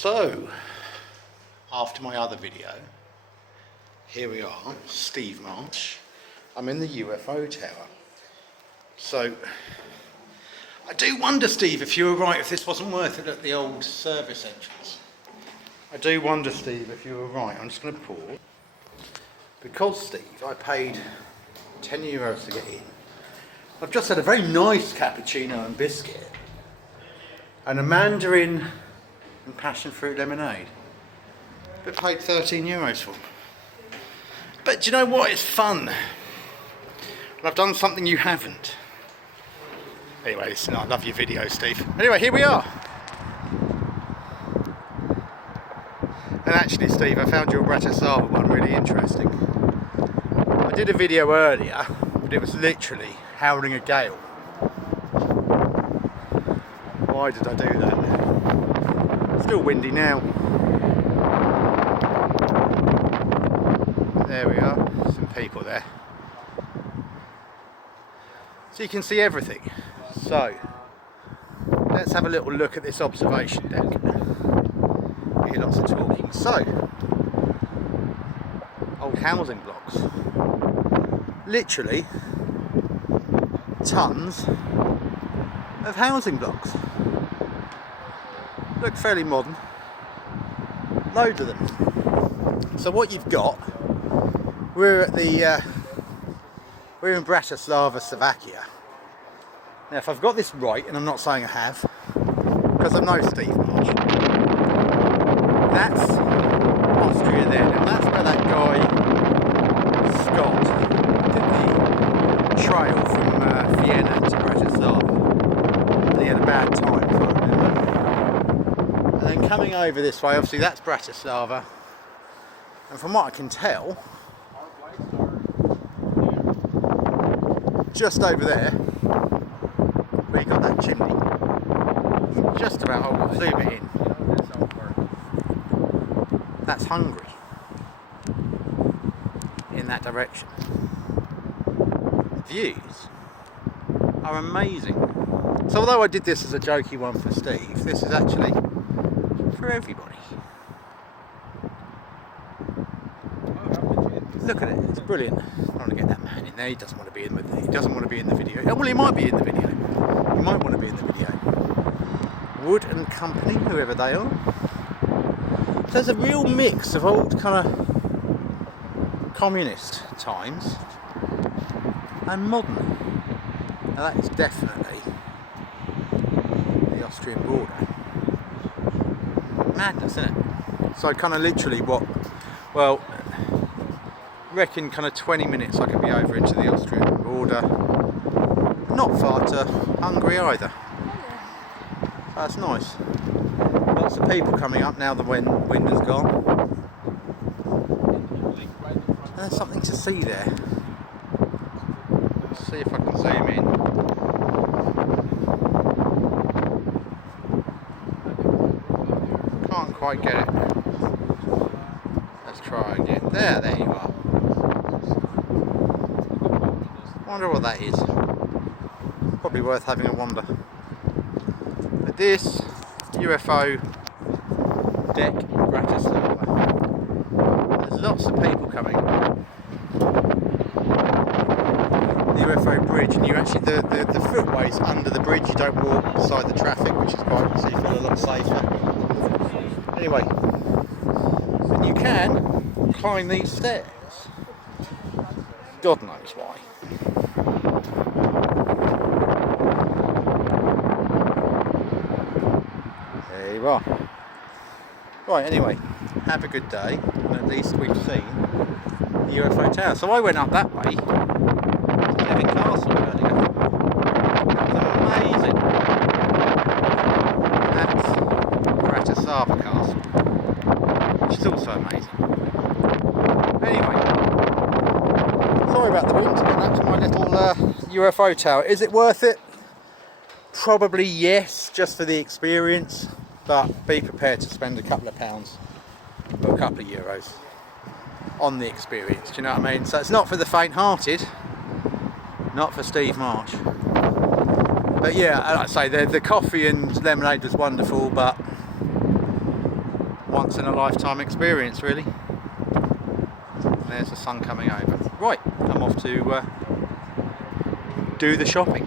So, after my other video, here we are, Steve Marsh. I'm in the UFO tower. So, I do wonder, Steve, if you were right, if this wasn't worth it at the old service entrance. I do wonder, Steve, if you were right. I'm just going to pause. Because, Steve, I paid €10 to get in. I've just had a very nice cappuccino and biscuit and a mandarin and passion fruit lemonade, but paid €13 for. But do you know what? It's fun. And I've done something you haven't. Anyway, listen, I love your video, Steve. Anyway, here we are. And actually, Steve, I found your Bratislava one really interesting. I did a video earlier, but it was literally howling a gale. Why did I do that? It's still windy now. There we are, some people there. So you can see everything. So, let's have a little look at this observation deck. We hear lots of talking. So, old housing blocks. Literally, tons of housing blocks. Look fairly modern. Loads of them. So what you've got, we're in Bratislava, Slovakia. Now, if I've got this right, and I'm not saying I have, because I know Steve Marsh, that's Austria there. Now, that's where that guy, Scott, did the trail from Vienna to Bratislava. And he had a bad time, if I remember. And then coming over this way, obviously that's Bratislava. And from what I can tell, just over there, where you got that chimney, just about, I'll zoom it in, that's Hungary, in that direction. The views are amazing. So although I did this as a jokey one for Steve, this is actually for everybody. Look at it, it's brilliant. I want to get that man in there. He doesn't want to be in the video. He doesn't want to be in the video. Oh, well, he might be in the video. He might want to be in the video. Wood and Company, whoever they are. So there's a real mix of old kind of communist times and modern. Now that is definitely the Austrian border. Madness, isn't it? So kind of literally what, well, reckon kind of 20 minutes I could be over into the Austrian border. Not far to Hungary either. So that's nice. Lots of people coming up now the wind has gone. And there's something to see there. Let's see if I can zoom in. Can't quite get it. Let's try again. There you are. Wonder what that is. Probably worth having a wander. But this UFO deck in Bratislava. There's lots of people coming. The UFO bridge, and you actually the footways under the bridge. You don't walk beside the traffic, which is quite, so you feel a lot safer. Anyway, and you can climb these stairs. God knows why. There you are. Right, anyway, have a good day, and at least we've seen the UFO tower. So I went up that way to Devon Castle earlier. That was amazing. That's Bratislava Castle, which is also amazing. Anyway, sorry about the wind, and that's my little UFO tower. Is it worth it? Probably yes, just for the experience, but be prepared to spend a couple of pounds or a couple of euros on the experience, do you know what I mean? So it's not for the faint-hearted, not for Steve Marsh. But yeah, like I say, the coffee and lemonade was wonderful, but once in a lifetime experience, really. There's the sun coming over. Right, I'm off to do the shopping.